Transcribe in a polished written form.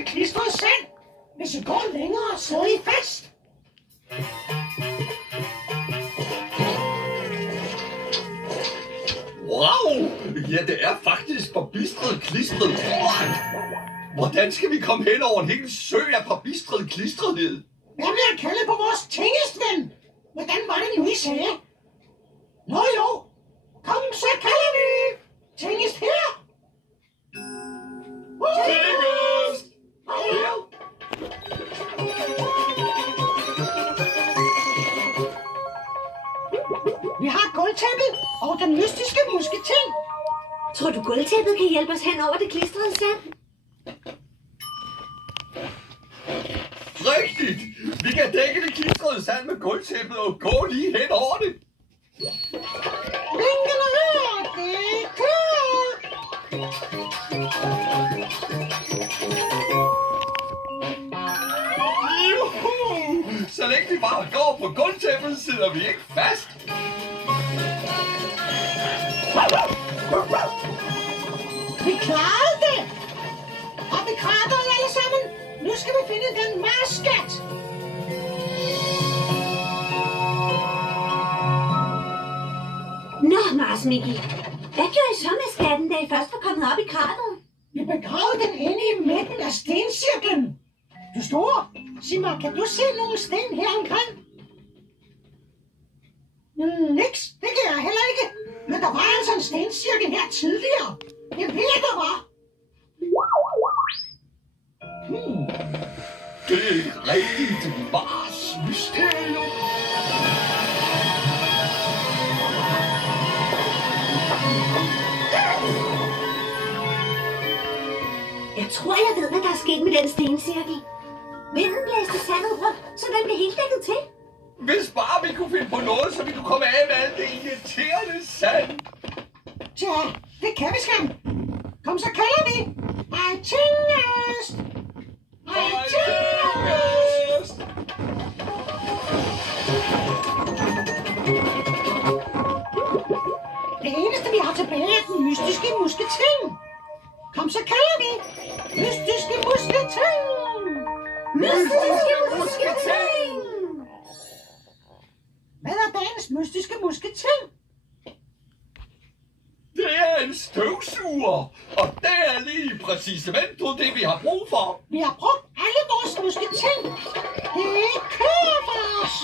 det klistrede sand. Hvis I går længere, sidder I fast. Wow! Ja, det er faktisk forbistret klistret. Hvordan skal vi komme hen over en hel sø af forbistret klistrethed? Hvad vil jeg kalde på vores tingesven? Hvordan var det nu, I sagde? Nå jo, kom så kalder vi. Tingest her. Tingest! Her? Vi har gulvtæppet og den mystiske musketing. Tror du, gulvtæppet kan hjælpe os hen over det klistrede sand? Rigtigt! Vi kan dække det klistrede sand med gulvtæppet og gå lige hen over det. Blinkende ør, det kører. Juhu! Så længe vi bare går på gulvtæppet, sidder vi ikke fast. Vi klarede det! Og vi krateret alle sammen. Nu skal vi finde den Mars-skat. Nå, Mars Mikkel. Hvad gjorde I så med skatten, da I først var kommet op i krateret? Vi begravede den inde i midten af stencirklen. Du store, sig mig, kan du se nogle sten her omkring? Niks, det kan jeg heller ikke. Men der var altså en stencirkel her tidligere. Jeg ved, der var. Det er et rigtigt Mars mysterium. Jeg tror, jeg ved, hvad der er sket med den stencirkel. Vinden blæste sandet rundt, så den blev helt dækket til. Hvis bare vi kunne finde på noget, så vi kunne komme af med alt det irriterende sand. Tja, det kan vi skam. Kom, så kalder vi. Hej, Tingest! Hej, Tingest! Det eneste, vi har tilbage, er den mystiske musketing. Kom, så kalder vi. Mystiske musketing! Mystiske musketing! Hvad er dagens mystiske musketing? Det er en støvsuger, og det er lige præcis det, vi har brug for. Vi har brugt alle vores musketing. Det kører for os.